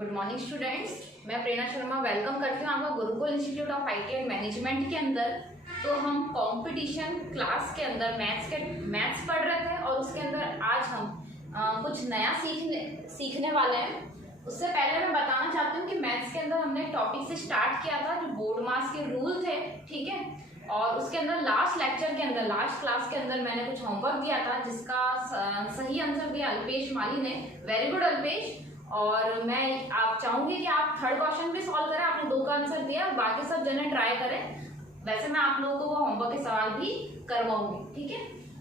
Good morning students, मैं प्रेरणा Sharma welcome करती हूँ आपका Gurukul institute of IT and management के अंदर। तो हम कंपटीशन क्लास के अंदर मैथ्स पढ़ रहे थे और उसके अंदर आज हम कुछ नया सीखने वाले हैं। उससे पहले मैं बताना चाहती हूँ कि मैथ्स के अंदर हमने टॉपिक से स्टार्ट किया था जो बोर्ड मास के रूल थे, ठीक है। और उसके अंदर लास्ट लेक्चर के अंदर, लास्ट क्लास के अंदर मैंने कुछ होमवर्क दिया था जिसका सही आंसर दिया अल्पेश माली ने। Very good Alpesh. और मैं आप चाहूंगी कि आप थर्ड क्वेश्चन भी सॉल्व करें। आपने 2 का आंसर दिया, बाकी सब जने ट्राई करें। वैसे मैं आप लोगों को वो होमवर्क के सवाल भी करवाऊंगी, ठीक है।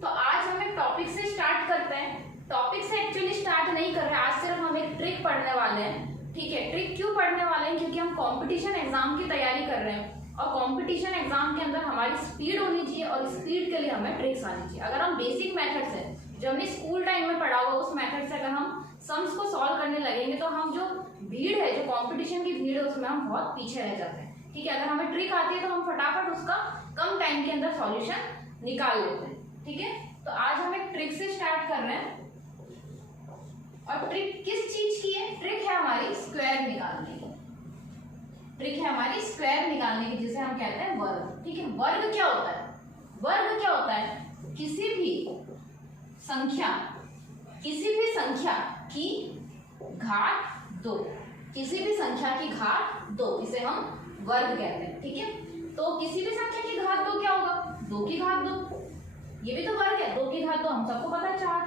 तो आज हम एक टॉपिक से स्टार्ट करते हैं। टॉपिक से एक्चुअली स्टार्ट नहीं कर रहे हैं, आज सिर्फ हम एक ट्रिक पढ़ने वाले हैं, ठीक है। ट्रिक क्यों पढ़ने वाले हैं? क्योंकि हम कॉम्पिटिशन एग्जाम की तैयारी कर रहे हैं और कंपटीशन एग्जाम के अंदर हमारी स्पीड होनी चाहिए और स्पीड के लिए हमें ट्रिक्स आनी चाहिए। अगर हम बेसिक मेथड से, जो हमने स्कूल टाइम में पढ़ा हुआ उस मेथड से अगर हम सम्स को सॉल्व करने लगेंगे तो हम जो भीड़ है, जो कंपटीशन की भीड़ है, उसमें हम बहुत पीछे रह जाते हैं, ठीक है। अगर हमें ट्रिक आती है तो हम फटाफट उसका कम टाइम के अंदर सॉल्यूशन निकाल लेते हैं, ठीक है। तो आज हम एक ट्रिक से स्टार्ट कर रहे हैं और ट्रिक किस चीज की है? ट्रिक है हमारी स्क्वायर निकालने की। ट्रिक है हमारी स्क्वायर निकालने की, जिसे हम कहते हैं वर्ग, ठीक है। वर्ग क्या होता है? वर्ग क्या होता है? किसी भी संख्या की घात 2, किसी भी संख्या की घात 2, इसे हम वर्ग कहते हैं, ठीक है। तो किसी भी संख्या की घात 2 क्या होगा? 2 की घात 2, ये भी तो वर्ग है। 2 की घात 2 हम सबको पता है 4,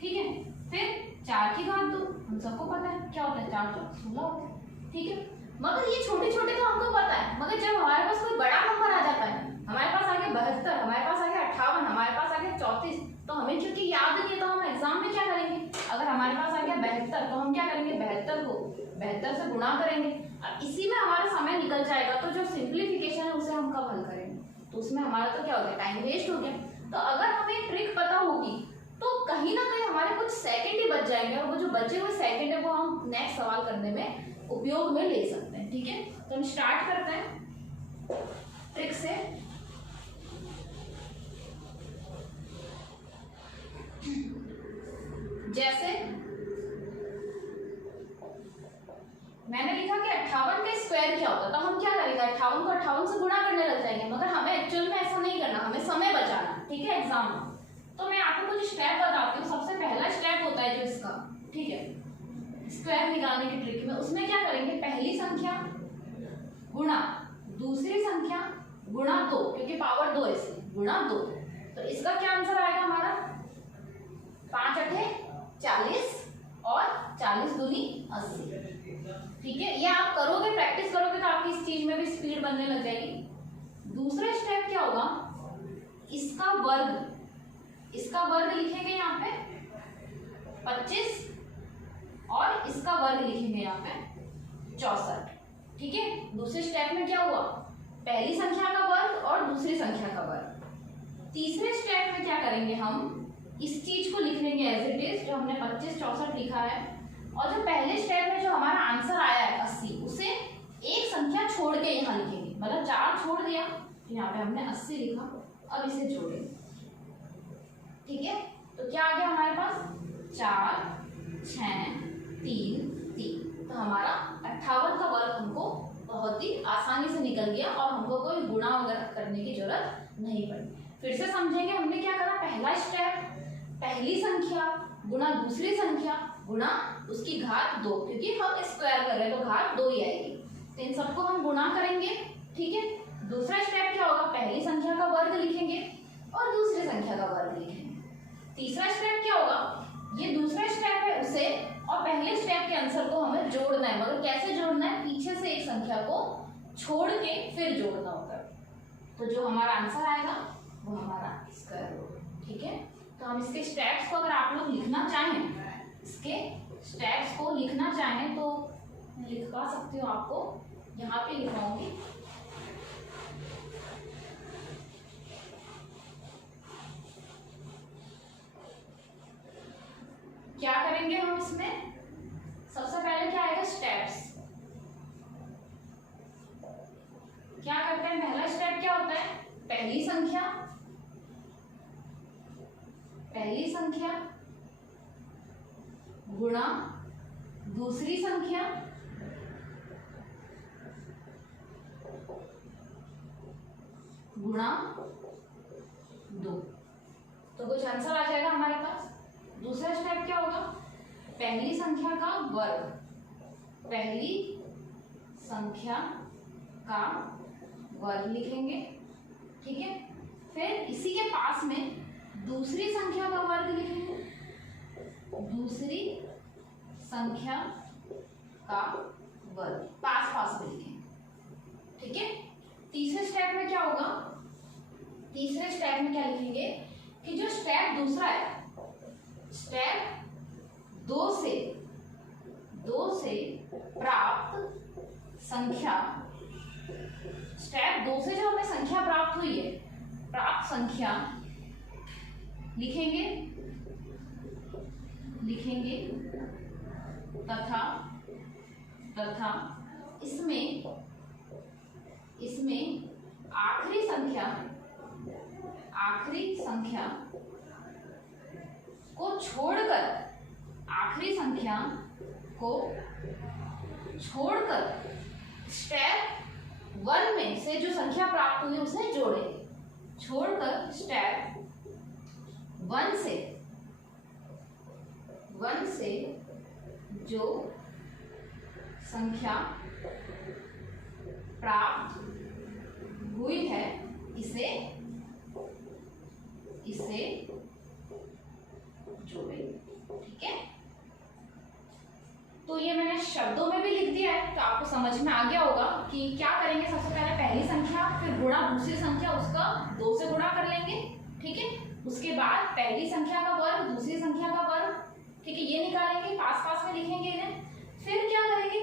ठीक है। फिर 4 की घात 2 हम सबको पता है क्या होता है? 4 चौक 16 होता है, ठीक है। मगर ये छोटे छोटे तो हमको पता है, मगर जब हमारे पास कोई बड़ा नंबर आ जाता है, हमारे पास आगे 72, हमारे पास आगे 58, हमारे पास आगे 34, तो हमें क्योंकि याद नहीं है तो हम एग्जाम में क्या करेंगे? अगर हमारे पास आ गया 72 तो हम क्या करेंगे? 72 को 72 से गुणा करेंगे। अब इसी में हमारा समय निकल जाएगा, तो जो सिंप्लीफिकेशन है उसे हम कब हल करेंगे? तो उसमें हमारा तो क्या हो गया? टाइम वेस्ट हो गया। तो अगर हमें ट्रिक पता होगी तो कहीं ना कहीं हमारे कुछ सेकंड ही बच जाएंगे और वो जो बचे हुए सेकंड है वो हम नेक्स्ट सवाल करने में उपयोग में ले सकते हैं, ठीक है। तो हम स्टार्ट करते हैं ट्रिक से। जैसे मैंने लिखा कि 58 का स्क्वायर क्या होता है, तो हम क्या करेंगे? 58 को 58 से गुणा करने लग जाएंगे, मगर हमें एक्चुअल में ऐसा नहीं करना, हमें समय बचाना, ठीक है, एग्जाम में। तो मैं आपको कुछ स्टेप बताती हूँ। सबसे पहला स्टेप होता है जो इसका, ठीक है, स्क्वायर निकालने की ट्रिक में, उसमें क्या करेंगे? पहली संख्या गुणा दूसरी संख्या गुणा 2, क्योंकि पावर 2 है इसमें, गुणा 2। तो इसका क्या आंसर आएगा हमारा? 5 अठे 40 और 40 दूनी 80, ठीक है। ये आप करोगे, प्रैक्टिस करोगे तो आपकी इस चीज में भी स्पीड बनने लग जाएगी। दूसरा स्टेप क्या होगा? इसका वर्ग लिखेंगे यहाँ पे 25 और इसका वर्ग लिखेंगे यहाँ पे 64, ठीक है। दूसरे स्टेप में क्या हुआ? पहली संख्या का वर्ग और दूसरी संख्या का वर्ग। तीसरे स्टेप में क्या करेंगे? हम इस चीज को लिख लेंगे एज इट इज, जो हमने 25 64 लिखा है, और जो पहले स्टेप में जो हमारा आंसर आया है 80, उसे एक संख्या छोड़ के यहाँ लिखेंगे। मतलब 4 छोड़ दिया, यहाँ पे हमने 80 लिखा, अब इसे जोड़ेंगे, ठीक है। तो क्या आ गया हमारे पास? 4 6 3 3। तो हमारा 58 का वर्ग हमको बहुत ही आसानी से निकल गया और हमको कोई गुणा वगैरह करने की जरूरत नहीं पड़ी। फिर से समझेंगे हमने क्या करा। पहला स्टेप, पहली संख्या गुणा दूसरी संख्या गुणा उसकी घात 2, क्योंकि हम स्क्वायर कर रहे हैं तो घात 2 ही आएगी। तो इन सबको हम गुणा करेंगे, ठीक है। दूसरा स्टेप क्या होगा? पहली संख्या का वर्ग लिखेंगे और दूसरी संख्या का वर्ग लिखेंगे। तीसरा स्टेप क्या होगा? ये दूसरा स्टेप है उसे, और पहले स्टेप के आंसर को हमें जोड़ना है, मगर कैसे जोड़ना है? पीछे से एक संख्या को छोड़ के फिर जोड़ना होगा। तो जो हमारा आंसर आएगा वो हमारा स्क्वायर होगा, ठीक है। तो हम इसके स्टेप्स को अगर आप लोग लिखना चाहें, इसके स्टेप्स को लिखना चाहें तो मैं लिखवा सकती हूँ, आपको यहाँ पे लिखवाऊंगी। क्या करेंगे हम इसमें? सबसे पहले क्या आएगा? स्टेप्स। क्या करते हैं? पहला स्टेप क्या होता है? पहली संख्या गुणा दूसरी संख्या गुणा 2। तो कुछ आंसर आ जाएगा हमारे पास। दूसरा स्टेप क्या होगा, पहली संख्या का वर्ग, पहली संख्या का वर्ग लिखेंगे, ठीक है। फिर इसी के पास में दूसरी संख्या का वर्ग लिखेंगे, दूसरी संख्या का वर्ग पास पास में लिखेंगे, ठीक है। तीसरे स्टेप में क्या होगा, तीसरे स्टेप में क्या लिखेंगे कि जो स्टेप दूसरा है, स्टेप 2 से प्राप्त संख्या, स्टेप 2 से जो हमें संख्या प्राप्त हुई है, प्राप्त संख्या लिखेंगे तथा इसमें आखिरी संख्या को छोड़कर, स्टेप 1 में से जो संख्या प्राप्त हुई उसे जोड़ेंगे, छोड़कर स्टेप 1 से जो संख्या प्राप्त हुई है इसे जोड़ेंगे, ठीक है। तो ये मैंने शब्दों में भी लिख दिया है, तो आपको समझ में आ गया होगा कि क्या करेंगे। सबसे पहले पहली संख्या, फिर गुणा दूसरी संख्या, उसका 2 से गुणा कर लेंगे, ठीक है। उसके बाद पहली संख्या का वर्ग, दूसरी संख्या का वर्ग, ठीक है, ये निकालेंगे, पास पास में लिखेंगे इन्हें। फिर क्या करेंगे,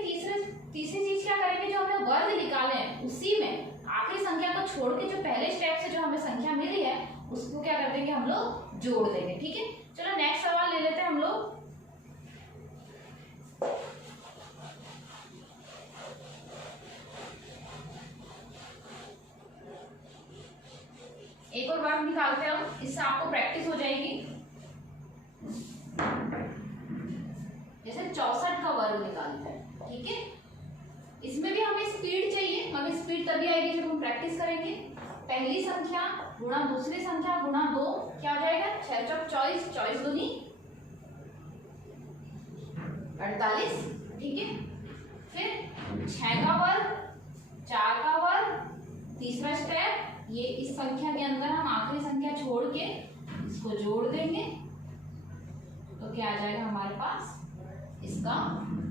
तीसरी चीज क्या करेंगे, जो हमें वर्ग निकाले हैं उसी में आखिरी संख्या को छोड़ के जो पहले स्टेप से जो हमें संख्या मिली है उसको क्या कर देंगे, हम लोग जोड़ देंगे, ठीक है। चलो नेक्स्ट सवाल ले लेते हैं हम लोग। एक और वर्ग निकालते हैं हम, इससे आपको प्रैक्टिस हो जाएगी। जैसे 64 का वर्ग निकालते हैं, ठीक है। इसमें भी हमें स्पीड चाहिए, हमें स्पीड तभी आएगी जब हम प्रैक्टिस करेंगे। पहली संख्या गुणा दूसरी संख्या गुणा 2, क्या हो जाएगा, 6 चौक 24, 24 दूनी 48, ठीक है। फिर 6 का वर्ग, 4 का वर्ग, तीसरा स्टेप, ये इस संख्या के अंदर हम आखिरी संख्या छोड़ के इसको जोड़ देंगे, तो क्या आ जाएगा हमारे पास, इसका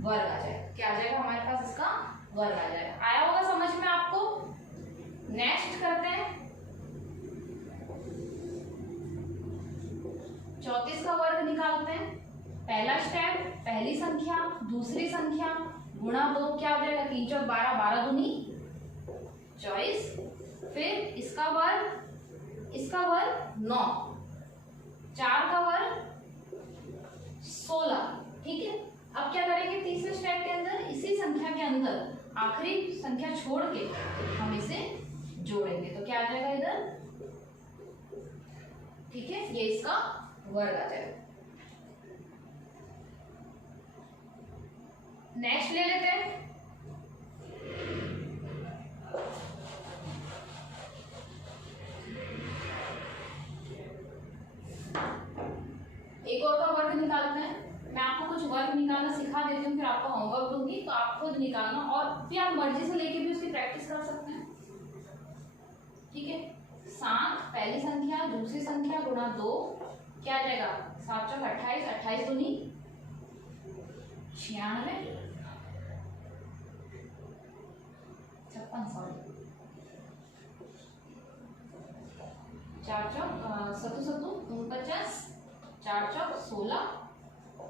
वर्ग आ जाएगा। क्या आ जाएगा हमारे पास, इसका वर्ग आ जाएगा। आया होगा समझ में आपको। नेक्स्ट करते हैं, 34 का वर्ग निकालते हैं। पहला स्टेप, पहली संख्या दूसरी संख्या गुणा 2, क्या हो जाएगा, 3 चौक 12, 12 दूनी 24। फिर इसका वर्ग 9, 4 का वर्ग 16, ठीक है। अब क्या करेंगे, तीसरे स्टेप के अंदर इसी संख्या के अंदर आखिरी संख्या छोड़ के हम इसे जोड़ेंगे, तो क्या आ जाएगा इधर, ठीक है, ये इसका वर्ग आ जाएगा। नेक्स्ट ले लेते हैं, एक और का वर्ग निकालते हैं। मैं आपको कुछ वर्ग निकालना सिखा देती हूँ, फिर आपको होमवर्क दूंगी, तो आप खुद निकालना, और फिर आप मर्जी से लेके भी उसकी प्रैक्टिस कर सकते हैं, ठीक है। 7 पहली संख्या दूसरी संख्या गुणा 2, क्या आ जाएगा, 7 चौक 28, 28 दूनी 96, 56, 4 चौक 49, 4 चौक 16।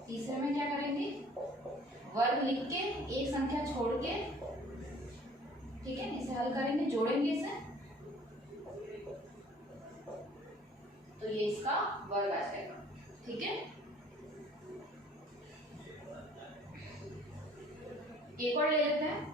तीसरे में क्या करेंगे, वर्ग लिख के एक संख्या छोड़ के, ठीक है, इसे हल करेंगे, जोड़ेंगे इसे, तो ये इसका वर्ग आ जाएगा, ठीक है। एक और ले लेते हैं,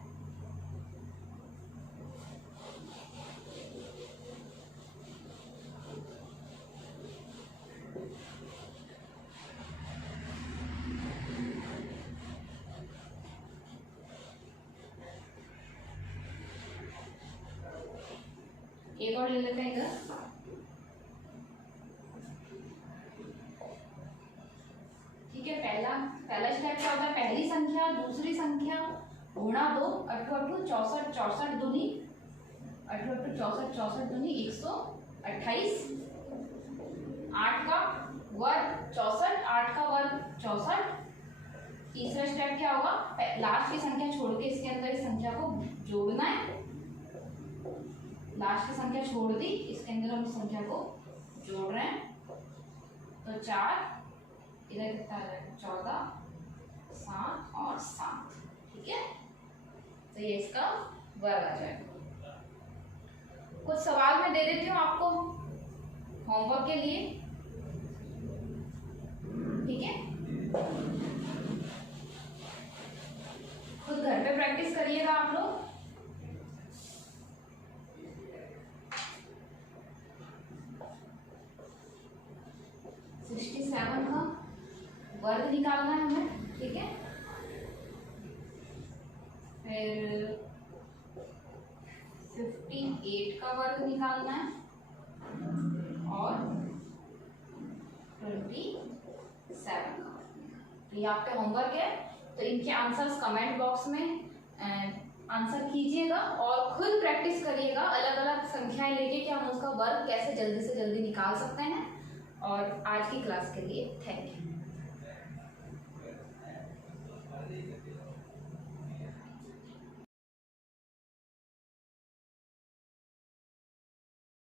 एक और ले लेते हैं इधर। ठीक है, पहला स्टेप क्या होता है, पहली संख्या दूसरी संख्या गुणा 2, 8 8 64 64 दूनी 8 8 64 64 दूनी 128, 8 का वर्ग 64, 8 का वर्ग 64। तीसरा स्टेप क्या होगा, लास्ट की संख्या छोड़ के इसके अंदर इस संख्या को जोड़ना है। लास्ट की संख्या छोड़ दी, इसके अंदर हम संख्या को जोड़ रहे हैं। तो 4 इधर कितना आ जाएगा, 14 7 और 7। ठीक है, तो ये इसका वर्ग आ जाएगा। कुछ सवाल मैं दे देती हूँ आपको होमवर्क के लिए। ठीक है, खुद घर पे प्रैक्टिस करिएगा आप लोग। सेवन का वर्ग निकालना है हमें। ठीक है, फिर 58 का वर्ग निकालना है और 27 का। तो ये आपके होमवर्क है, तो इनके आंसर्स कमेंट बॉक्स में आंसर कीजिएगा और खुद प्रैक्टिस करिएगा अलग अलग संख्याएं लेके कि हम उसका वर्ग कैसे जल्दी से जल्दी निकाल सकते हैं। और आज की क्लास के लिए थैंक यू।